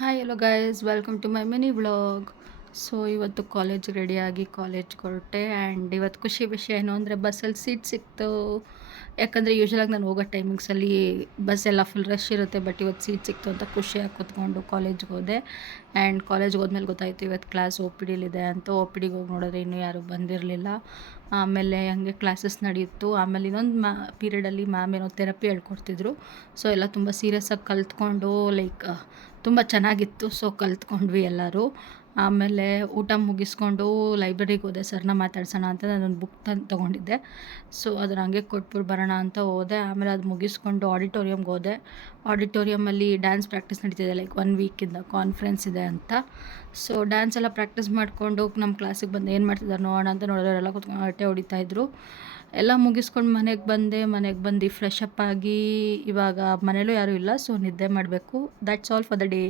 Hi hello guys welcome to my mini vlog. So ಇವತ್ತು ಕಾಲೇಜಿಗೆ ರೆಡಿಯಾಗಿ ಕಾಲೇಜ್ಗೆ ಹೊರಟೆ. ಆ್ಯಂಡ್ ಇವತ್ತು ಖುಷಿ ವಿಷಯ ಏನು ಅಂದರೆ ಬಸ್ಸಲ್ಲಿ ಸೀಟ್ ಸಿಕ್ತು. ಯಾಕಂದರೆ ಯೂಶ್ವಲಾಗಿ ನಾನು ಹೋಗೋ ಟೈಮಿಂಗ್ಸಲ್ಲಿ ಬಸ್ ಎಲ್ಲ ಫುಲ್ ರಶ್ ಇರುತ್ತೆ. ಬಟ್ ಇವತ್ತು ಸೀಟ್ ಸಿಕ್ತು ಅಂತ ಖುಷಿಯಾಗಿ ಕೂತ್ಕೊಂಡು ಕಾಲೇಜ್ಗೆ ಹೋದೆ. ಆ್ಯಂಡ್ ಕಾಲೇಜ್ಗೆ ಹೋದ್ಮೇಲೆ ಗೊತ್ತಾಯಿತು ಇವತ್ತು ಕ್ಲಾಸ್ ಒ ಪಿ ಡಿಲಿದೆ ಅಂತ. ಒ ಪಿ ಡಿಗೆ ಹೋಗಿ ನೋಡಿದ್ರೆ ಇನ್ನೂ ಯಾರೂ ಬಂದಿರಲಿಲ್ಲ. ಆಮೇಲೆ ಹಾಗೆ ಕ್ಲಾಸಸ್ ನಡೆಯಿತು. ಆಮೇಲೆ ಇನ್ನೊಂದು ಪೀರಿಯಡಲ್ಲಿ ಮ್ಯಾಮ್ ಏನೋ ಥೆರಪಿ ಹೇಳ್ಕೊಡ್ತಿದ್ರು. ಸೊ ಎಲ್ಲ ತುಂಬ ಸೀರಿಯಸ್ಸಾಗಿ ಕಲ್ತ್ಕೊಂಡು ತುಂಬ ಚೆನ್ನಾಗಿತ್ತು. ಸೊ ಕಲ್ತ್ಕೊಂಡ್ವಿ ಎಲ್ಲರೂ. ಆಮೇಲೆ ಊಟ ಮುಗಿಸ್ಕೊಂಡು ಲೈಬ್ರರಿಗೆ ಹೋದೆ. ಸರ್ನ ಮಾತಾಡ್ಸೋಣ ಅಂತ ನಾನೊಂದು ಬುಕ್ ತೊಗೊಂಡಿದ್ದೆ. ಸೊ ಅದನ್ನ ಹಂಗೆ ಕೊಟ್ಬಿಟ್ಟು ಬರೋಣ ಅಂತ ಹೋದೆ. ಆಮೇಲೆ ಅದು ಮುಗಿಸ್ಕೊಂಡು ಆಡಿಟೋರಿಯಮ್ಗೆ ಹೋದೆ. ಆಡಿಟೋರಿಯಮಲ್ಲಿ ಡ್ಯಾನ್ಸ್ ಪ್ರಾಕ್ಟೀಸ್ ನಡೀತಿದೆ, ಲೈಕ್ 1 ವೀಕಿಂದ ಕಾನ್ಫರೆನ್ಸ್ ಇದೆ ಅಂತ. ಸೊ ಡ್ಯಾನ್ಸ್ ಎಲ್ಲ ಪ್ರಾಕ್ಟೀಸ್ ಮಾಡಿಕೊಂಡು ನಮ್ಮ ಕ್ಲಾಸಿಗೆ ಬಂದು ಏನು ಮಾಡ್ತಿದ್ದಾರೆ ನೋಡೋಣ ಅಂತ ನೋಡಿದ್ರೆ ಎಲ್ಲ ಕೂತ್ಕೊಂಡು ಹರಟೆ ಹೊಡಿತಾಯಿದ್ರು. ಎಲ್ಲ ಮುಗಿಸ್ಕೊಂಡು ಮನೆಗೆ ಬಂದೆ. ಮನೆಗೆ ಬಂದು ಫ್ರೆಶ್ ಅಪ್ ಆಗಿ ಇವಾಗ ಮನೇಲೂ ಯಾರೂ ಇಲ್ಲ, ಸೊ ನಿದ್ದೆ ಮಾಡಬೇಕು. That's all for the day.